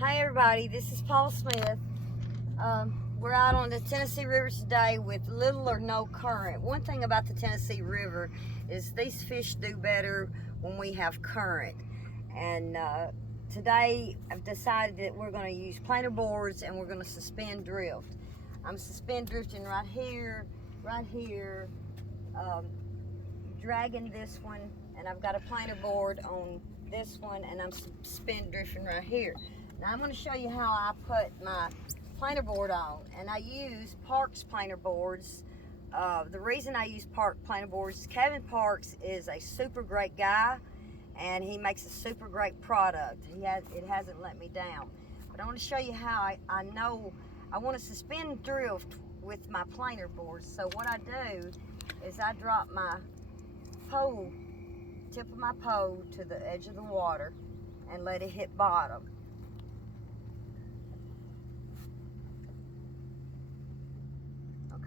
Hi everybody, this is Paul Smith. We're out on the Tennessee River today with little or no current. One thing about the Tennessee River is these fish do better when we have current. And today I've decided that we're going to use planer boards and we're going to suspend drift. I'm suspend drifting right here, dragging this one, and I've got a planer board on this one, and I'm suspend drifting right here. Now I'm going to show you how I put my planer board on, and I use Parks planer boards. The reason I use Park planer boards is Kevin Parks is a super great guy, and he makes a super great product. It hasn't let me down. But I want to show you how I know I want to suspend drift with my planer boards. So what I do is I drop my tip of my pole to the edge of the water and let it hit bottom.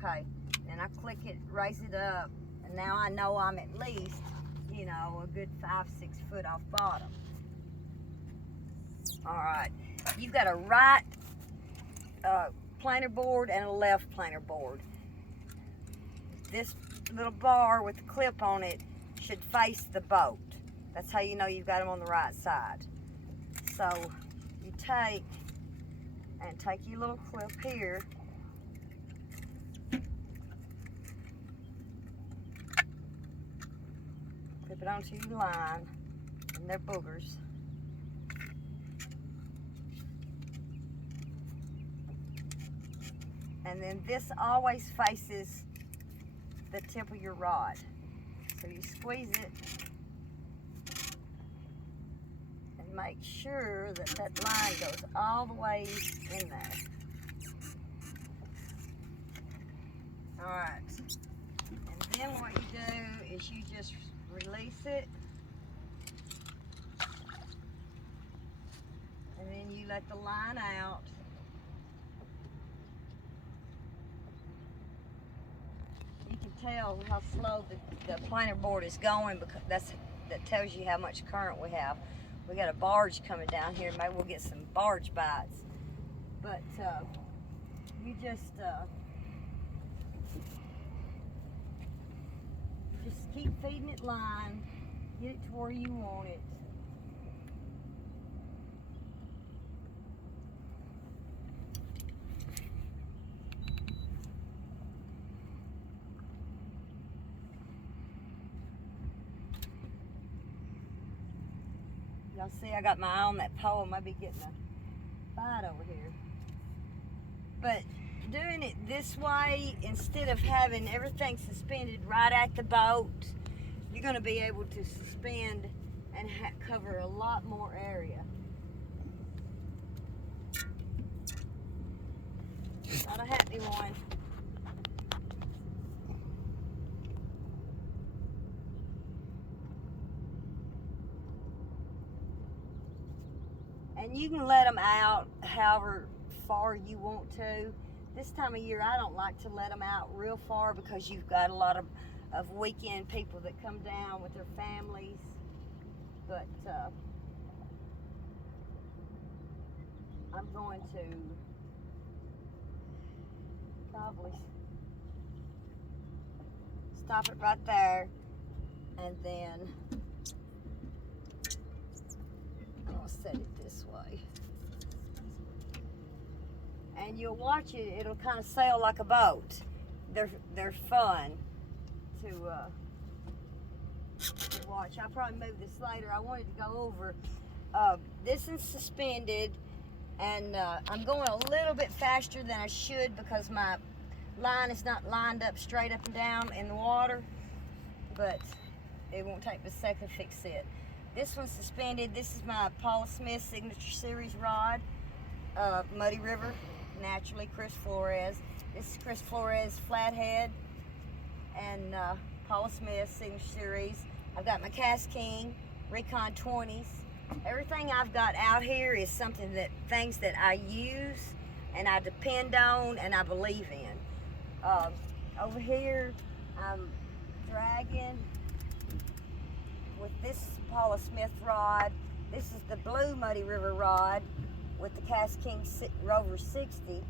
Okay, and I click it, raise it up, and now I know I'm at least, a good 5-6 foot off bottom. All right, you've got a right planer board and a left planer board. This little bar with the clip on it should face the boat. That's how you know you've got them on the right side. So you take your little clip here, clip it onto your line, and they're boogers. And then this always faces the tip of your rod. So you squeeze it and make sure that that line goes all the way in there. All right. And then what you do is you just release it, and then you let the line out. You can tell how slow the planer board is going, because that tells you how much current we have. We got a barge coming down here. Maybe we'll get some barge bites. But you just keep feeding it line, get it to where you want it. Y'all see I got my eye on that pole, maybe getting a bite over here. But doing it this way, instead of having everything suspended right at the boat, you're going to be able to suspend and cover a lot more area. Not a happy one. And you can let them out however far you want to. This time of year I don't like to let them out real far, because you've got a lot of weekend people that come down with their families. But I'm going to probably stop it right there, and then I'll set it this way. And you'll watch it, it'll kind of sail like a boat. They're fun to watch. I'll probably move this later. I wanted to go over, this is suspended, and I'm going a little bit faster than I should because my line is not lined up straight up and down in the water, but it won't take me a second to fix it. This one's suspended. This is my Paul Smith Signature Series rod, Muddy River, naturally Chris Flores. This is Chris Flores flathead, and Paul Smith Signature Series. I've got my Cast King Recon 20s. Everything I've got out here is things that I use and I depend on and I believe in. Over here I'm dragging with this Paul Smith rod. This is the blue Muddy River rod. with the Cast King Rover 60,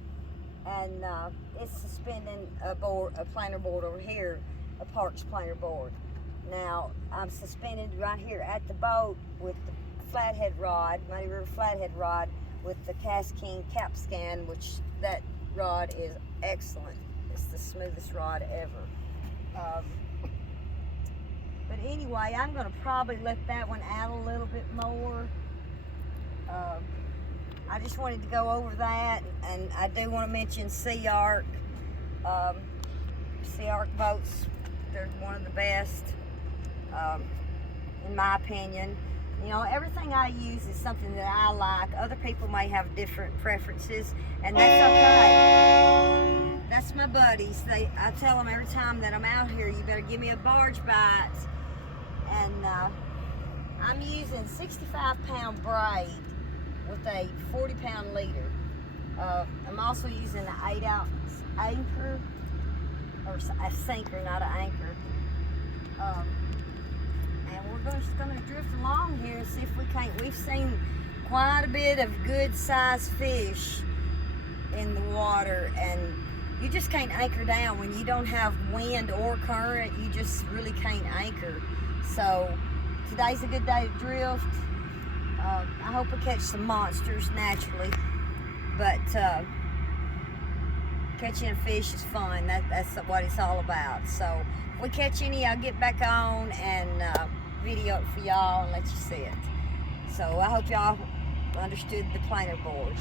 and it's suspending a planer board over here, a Parks planer board. Now I'm suspended right here at the boat with the flathead rod, Muddy River flathead rod, with the Cast King Capscan, which that rod is excellent. It's the smoothest rod ever. But anyway, I'm going to probably let that one out a little bit more. I just wanted to go over that, and I do want to mention Sea Arc. Sea Arc boats, they're one of the best, in my opinion. You know, everything I use is something that I like. Other people may have different preferences, and that's okay. That's my buddies. I tell them every time that I'm out here, you better give me a barge bite. And I'm using 65-pound braid with a 40-pound leader. I'm also using an 8-ounce anchor, or a sinker, not an anchor. And we're just going to drift along here and see if we can't. We've seen quite a bit of good sized fish in the water, and you just can't anchor down when you don't have wind or current. You just really can't anchor. So today's a good day to drift. I hope we catch some monsters naturally, but catching fish is fun. That's what it's all about. So if we catch any, I'll get back on and video it for y'all and let you see it. So I hope y'all understood the planer board.